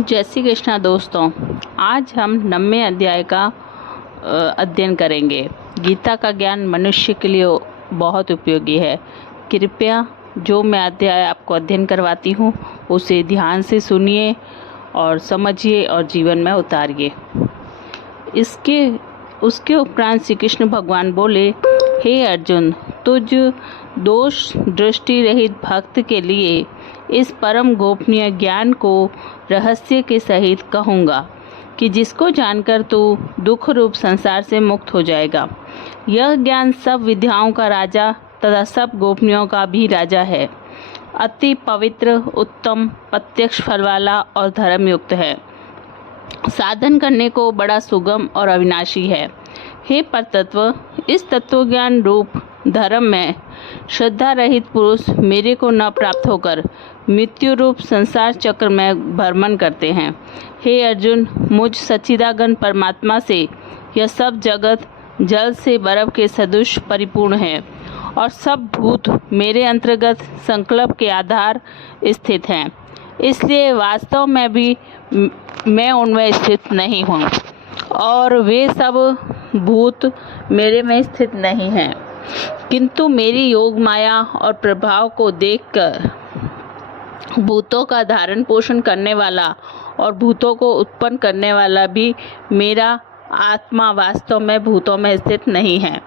जय श्री कृष्णा दोस्तों। आज हम 9वें अध्याय का अध्ययन करेंगे। गीता का ज्ञान मनुष्य के लिए बहुत उपयोगी है। कृपया जो मैं अध्याय आपको अध्ययन करवाती हूँ उसे ध्यान से सुनिए और समझिए और जीवन में उतारिए। उसके उपरांत श्री कृष्ण भगवान बोले, हे अर्जुन, तुझ दोष दृष्टि रहित भक्त के लिए इस परम गोपनीय ज्ञान को रहस्य के सहित कहूँगा कि जिसको जानकर तू दुख रूप संसार से मुक्त हो जाएगा। यह ज्ञान सब विद्याओं का राजा तथा सब गोपनीयों का भी राजा है। अति पवित्र, उत्तम, प्रत्यक्ष फल वाला और धर्मयुक्त है। साधन करने को बड़ा सुगम और अविनाशी है। हे परतत्व, इस तत्वज्ञान रूप धर्म में श्रद्धा रहित पुरुष मेरे को न प्राप्त होकर मृत्यु रूप संसार चक्र में भ्रमण करते हैं। हे अर्जुन, मुझ सच्चिदानंद परमात्मा से यह सब जगत जल से बर्फ के सदृश परिपूर्ण है और सब भूत मेरे अंतर्गत संकल्प के आधार स्थित हैं। इसलिए वास्तव में भी मैं उनमें स्थित नहीं हूँ और वे सब भूत मेरे में स्थित नहीं हैं, किंतु मेरी योग माया और प्रभाव को देखकर भूतों का धारण पोषण करने वाला और भूतों को उत्पन्न करने वाला भी मेरा आत्मा वास्तव में भूतों में स्थित नहीं है।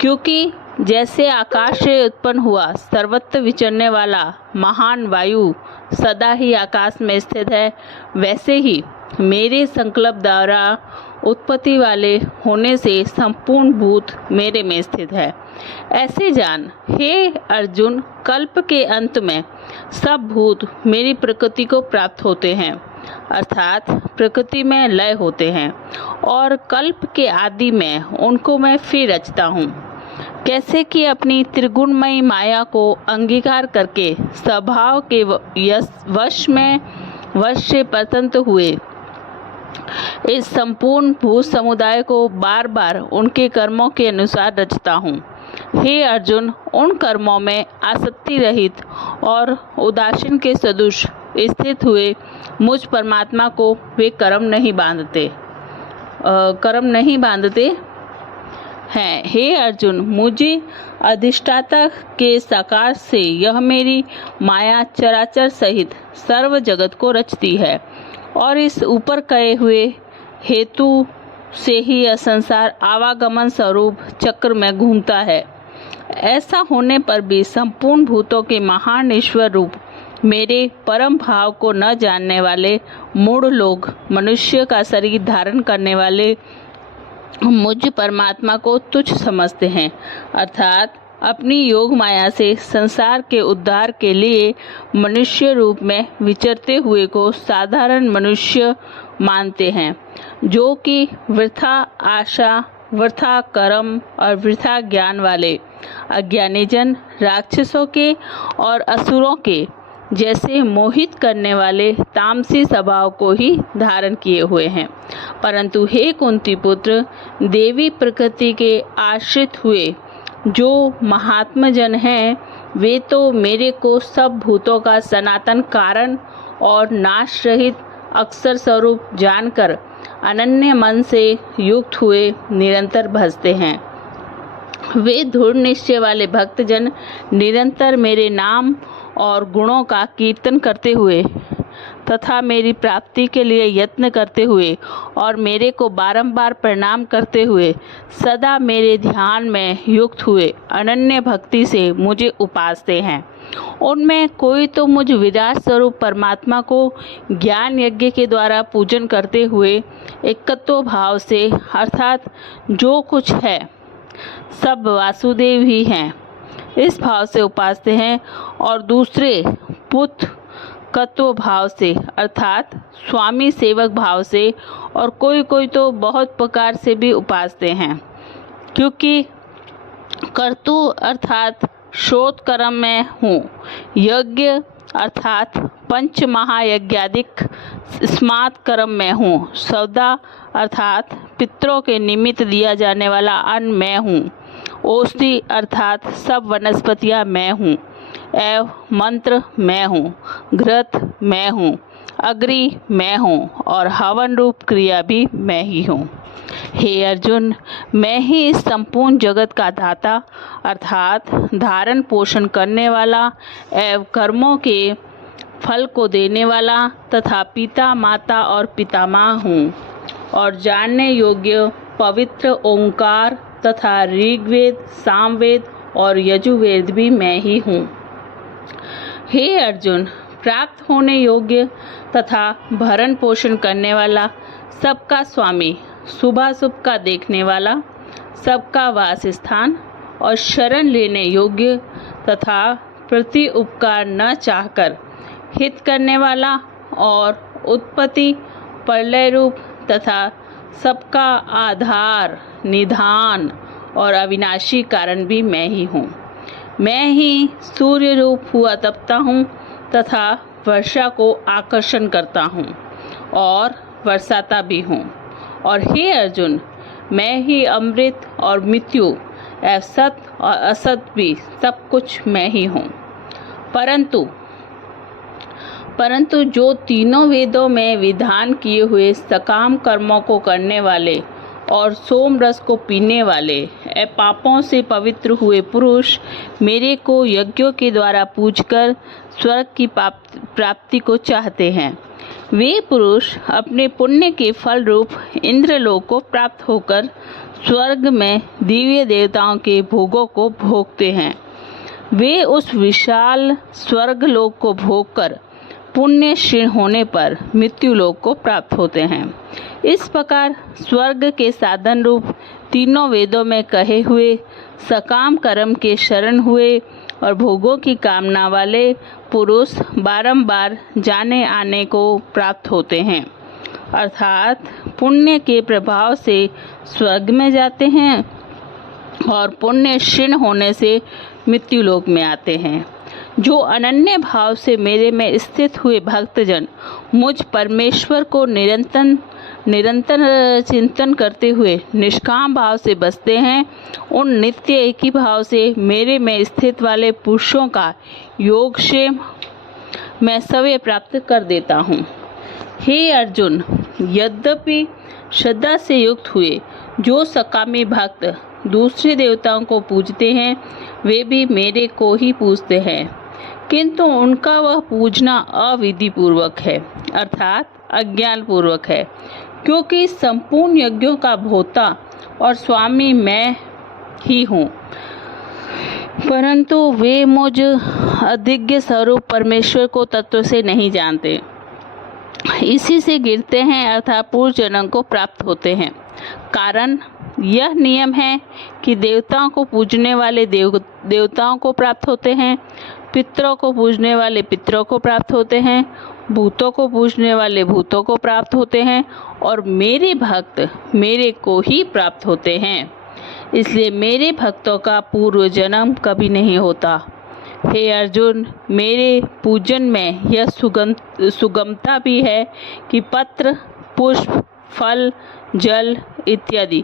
क्योंकि जैसे आकाश से उत्पन्न हुआ सर्वत्र विचरने वाला महान वायु सदा ही आकाश में स्थित है, वैसे ही मेरे संकल्प द्वारा उत्पत्ति वाले होने से संपूर्ण भूत मेरे में स्थित है। ऐसे जान, हे अर्जुन, कल्प के अंत में सब भूत मेरी प्रकृति को प्राप्त होते हैं, अर्थात प्रकृति में लय होते हैं, और कल्प के आदि में उनको मैं फिर रचता हूँ। कैसे कि अपनी त्रिगुणमयी माया को अंगीकार करके स्वभाव के वश से परतंत्र हुए इस संपूर्ण भूत समुदाय को बार बार उनके कर्मों के अनुसार रचता हूँ। हे अर्जुन, उन कर्मों में आसक्ति रहित और उदासीन के सदृश स्थित हुए मुझ परमात्मा को वे कर्म नहीं बांधते हैं। हे अर्जुन, मुझे अधिष्ठाता के साकार से यह मेरी माया चराचर सहित सर्व जगत को रचती है और इस ऊपर कहे हुए हेतु से ही यह संसार आवागमन स्वरूप चक्र में घूमता है। ऐसा होने पर भी संपूर्ण भूतों के महान ईश्वर रूप मेरे परम भाव को न जानने वाले मूढ़ लोग मनुष्य का शरीर धारण करने वाले मुझ परमात्मा को तुच्छ समझते हैं, अर्थात अपनी योग माया से संसार के उद्धार के लिए मनुष्य रूप में विचरते हुए को साधारण मनुष्य मानते हैं, जो कि वृथा आशा, वृथा कर्म और वृथा ज्ञान वाले अज्ञानी जन राक्षसों के और असुरों के जैसे मोहित करने वाले तामसी स्वभाव को ही धारण किए हुए हैं। परंतु हे कुंती पुत्र, देवी प्रकृति के आश्रित हुए जो महात्मा जन हैं, वे तो मेरे को सब भूतों का सनातन कारण और नाश रहित अक्षर स्वरूप जानकर अनन्य मन से युक्त हुए निरंतर भजते हैं। वे दृढ़ निश्चय वाले भक्तजन निरंतर मेरे नाम और गुणों का कीर्तन करते हुए तथा मेरी प्राप्ति के लिए यत्न करते हुए और मेरे को बारंबार प्रणाम करते हुए सदा मेरे ध्यान में युक्त हुए अनन्य भक्ति से मुझे उपासते हैं। उनमें कोई तो मुझ विराट स्वरूप परमात्मा को ज्ञान यज्ञ के द्वारा पूजन करते हुए एकत्व भाव से, अर्थात जो कुछ है सब वासुदेव ही हैं, इस भाव से उपासते हैं, और दूसरे पुत्र कत्व भाव से, अर्थात स्वामी सेवक भाव से, और कोई कोई तो बहुत प्रकार से भी उपासते हैं। क्योंकि कर्तु अर्थात श्रोत कर्म में हूँ, यज्ञ अर्थात पंच महायज्ञादिक स्मार्त कर्म में हूँ, सौदा अर्थात पितरों के निमित्त दिया जाने वाला अन्न मैं हूँ, औषधि अर्थात सब वनस्पतियाँ मैं हूँ, एवं मंत्र मैं हूँ, घृत मैं हूँ, अग्नि मैं हूँ और हवन रूप क्रिया भी मैं ही हूँ। हे अर्जुन, मैं ही इस संपूर्ण जगत का दाता अर्थात धारण पोषण करने वाला एवं कर्मों के फल को देने वाला तथा पिता माता और पितामह हूँ और जानने योग्य पवित्र ओंकार तथा ऋग्वेद सामवेद और यजुर्वेद भी मैं ही हूँ। हे अर्जुन, प्राप्त होने योग्य तथा भरण पोषण करने वाला, सबका स्वामी, शुभाशुभ का देखने वाला, सबका वास स्थान और शरण लेने योग्य तथा प्रति उपकार न चाहकर हित करने वाला और उत्पत्ति प्रलय रूप तथा सबका आधार निधान और अविनाशी कारण भी मैं ही हूँ। मैं ही सूर्य रूप हुआ तपता हूँ तथा वर्षा को आकर्षण करता हूँ और वर्षाता भी हूँ। और हे अर्जुन, मैं ही अमृत और मृत्यु सत और असत भी सब कुछ मैं ही हूँ। परंतु जो तीनों वेदों में विधान किए हुए सकाम कर्मों को करने वाले और सोम रस को पीने वाले पापों से पवित्र हुए पुरुष मेरे को यज्ञों के द्वारा पूजकर स्वर्ग की प्राप्ति को चाहते हैं, वे पुरुष अपने पुण्य के फल रूप इंद्रलोक को प्राप्त होकर स्वर्ग में दिव्य देवताओं के भोगों को भोगते हैं। वे उस विशाल स्वर्ग लोक को भोगकर पुण्य क्षीण होने पर मृत्यु लोक को प्राप्त होते हैं। इस प्रकार स्वर्ग के साधन रूप तीनों वेदों में कहे हुए सकाम कर्म के शरण हुए और भोगों की कामना वाले पुरुष बारंबार जाने आने को प्राप्त होते हैं, अर्थात पुण्य के प्रभाव से स्वर्ग में जाते हैं और पुण्य क्षीण होने से मृत्यु लोक में आते हैं। जो अनन्य भाव से मेरे में स्थित हुए भक्तजन मुझ परमेश्वर को निरंतर चिंतन करते हुए निष्काम भाव से बसते हैं, उन नित्य एक ही भाव से मेरे में स्थित वाले पुरुषों का योगक्षेम मैं सवय प्राप्त कर देता हूँ। हे अर्जुन, यद्यपि श्रद्धा से युक्त हुए जो सकामी भक्त दूसरे देवताओं को पूजते हैं, वे भी मेरे को ही पूजते हैं, किंतु उनका वह पूजना अविधि पूर्वक है अर्थात अज्ञान पूर्वक है, क्योंकि संपूर्ण यज्ञों का भोक्ता और स्वामी मैं ही हूँ। परंतु वे मुझ अदिव्य स्वरूप परमेश्वर को तत्व से नहीं जानते, इसी से गिरते हैं अर्थात पूर्व जन्म को प्राप्त होते हैं। कारण यह नियम है कि देवताओं को पूजने वाले देवताओं को प्राप्त होते हैं, पितरों को पूजने वाले पितरों को प्राप्त होते हैं, भूतों को पूजने वाले भूतों को प्राप्त होते हैं और मेरे भक्त मेरे को ही प्राप्त होते हैं। इसलिए मेरे भक्तों का पूर्व जन्म कभी नहीं होता। हे अर्जुन, मेरे पूजन में यह सुगमता भी है कि पत्र पुष्प फल जल इत्यादि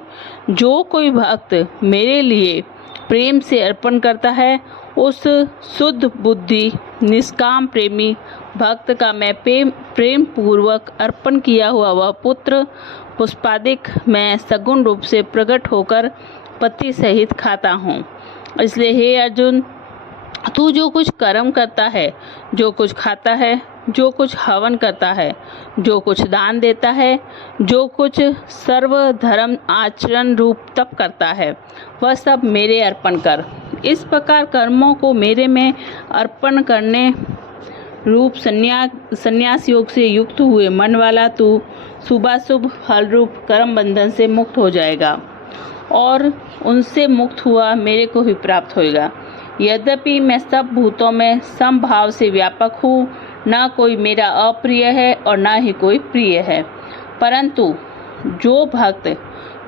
जो कोई भक्त मेरे लिए प्रेम से अर्पण करता है, उस शुद्ध बुद्धि निष्काम प्रेमी भक्त का मैं प्रेम पूर्वक अर्पण किया हुआ वह पुत्र पुष्पादिक मैं सगुण रूप से प्रकट होकर पति सहित खाता हूँ। इसलिए हे अर्जुन, तू जो कुछ कर्म करता है, जो कुछ खाता है, जो कुछ हवन करता है, जो कुछ दान देता है, जो कुछ सर्व धर्म आचरण रूप तप करता है, वह सब मेरे अर्पण कर। इस प्रकार कर्मों को मेरे में अर्पण करने रूप संन्यास योग से युक्त हुए मन वाला तू शुभाशुभ फल रूप कर्म बंधन से मुक्त हो जाएगा और उनसे मुक्त हुआ मेरे को ही प्राप्त होएगा। यद्यपि मैं सब भूतों में समभाव से व्यापक हूँ, न कोई मेरा अप्रिय है और न ही कोई प्रिय है, परंतु जो भक्त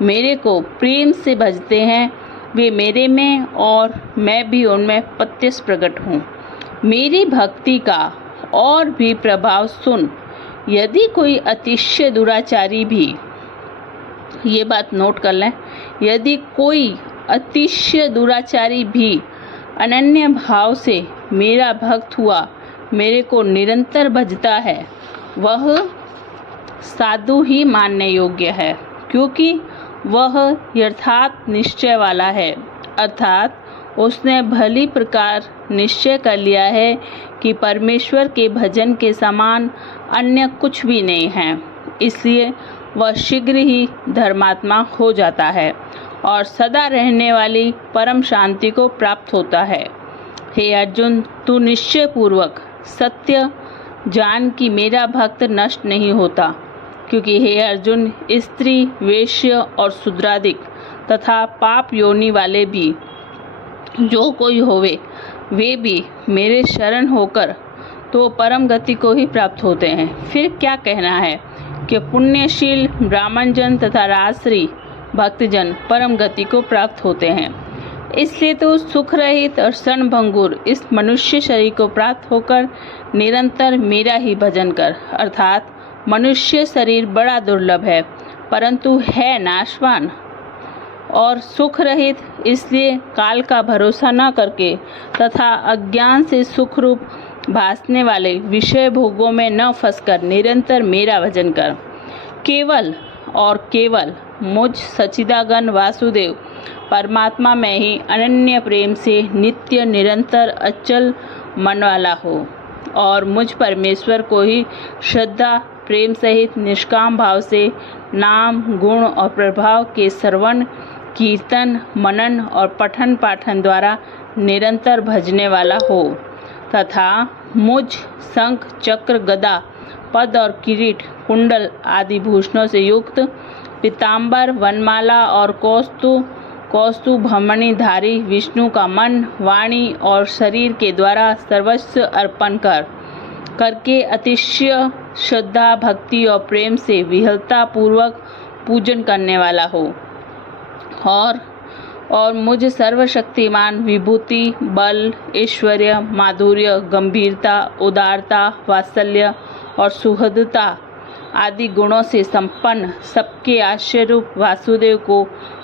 मेरे को प्रेम से भजते हैं वे मेरे में और मैं भी उनमें प्रत्यक्ष प्रकट हूँ। मेरी भक्ति का और भी प्रभाव सुन। यदि कोई अतिशय दुराचारी भी, ये बात नोट कर लें, यदि कोई अतिशय दुराचारी भी अनन्य भाव से मेरा भक्त हुआ मेरे को निरंतर भजता है, वह साधु ही मानने योग्य है, क्योंकि वह यथार्थ निश्चय वाला है, अर्थात उसने भली प्रकार निश्चय कर लिया है कि परमेश्वर के भजन के समान अन्य कुछ भी नहीं है। इसलिए वह शीघ्र ही धर्मात्मा हो जाता है और सदा रहने वाली परम शांति को प्राप्त होता है। हे अर्जुन, तू निश्चय पूर्वक सत्य जान कि मेरा भक्त नष्ट नहीं होता, क्योंकि हे अर्जुन, स्त्री, वेश्य और शूद्रादिक तथा पाप योनि वाले भी जो कोई होवे, वे भी मेरे शरण होकर तो परम गति को ही प्राप्त होते हैं। फिर क्या कहना है कि पुण्यशील ब्राह्मण जन तथा राजश्री भक्तजन परम गति को प्राप्त होते हैं। इसलिए तो सुख रहित और क्षणभंगुर इस मनुष्य शरीर को प्राप्त होकर निरंतर मेरा ही भजन कर, अर्थात मनुष्य शरीर बड़ा दुर्लभ है, परंतु है नाशवान और सुख रहित, इसलिए काल का भरोसा न करके तथा अज्ञान से सुख रूप भासने वाले विषय भोगों में न फंसकर निरंतर मेरा भजन कर। केवल और केवल मुझ सच्चिदानंद वासुदेव परमात्मा में ही अनन्य प्रेम से नित्य निरंतर अचल मन वाला हो और मुझ परमेश्वर को ही श्रद्धा प्रेम सहित निष्काम भाव से नाम गुण और प्रभाव के श्रवण कीर्तन मनन और पठन पाठन द्वारा निरंतर भजने वाला हो तथा मुझ शंख चक्र गदा पद और किरीट कुंडल आदि भूषणों से युक्त पीताम्बर वनमाला और कौस्तुभमणि धारी विष्णु का मन वाणी और शरीर के द्वारा सर्वस्व अर्पण करके अतिशय श्रद्धा भक्ति और प्रेम से विहलता पूर्वक पूजन करने वाला हो और मुझ सर्वशक्तिमान विभूति बल ऐश्वर्य माधुर्य गंभीरता उदारता वात्सल्य और सुहृदता आदि गुणों से संपन्न सबके आश्रय रूप वासुदेव को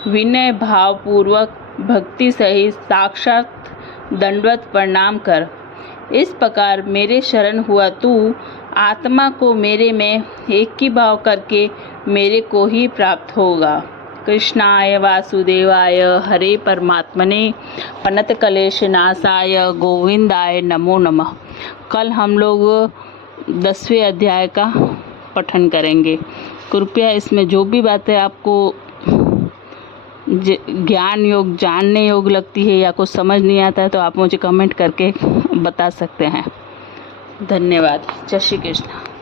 विनय भाव पूर्वक भक्ति सहित साक्षात दंडवत प्रणाम कर। इस प्रकार मेरे शरण हुआ तू आत्मा को मेरे में एक ही भाव करके मेरे को ही प्राप्त होगा। कृष्णाय वासुदेवाय हरे परमात्मने प्रणत क्लेश नाशाय गोविंदाय नमो नमः। कल हम लोग 10वें अध्याय का पठन करेंगे। कृपया इसमें जो भी बातें आपको ज्ञान योग जानने योग लगती है या कुछ समझ नहीं आता है तो आप मुझे कमेंट करके बता सकते हैं। धन्यवाद। जय श्री कृष्ण।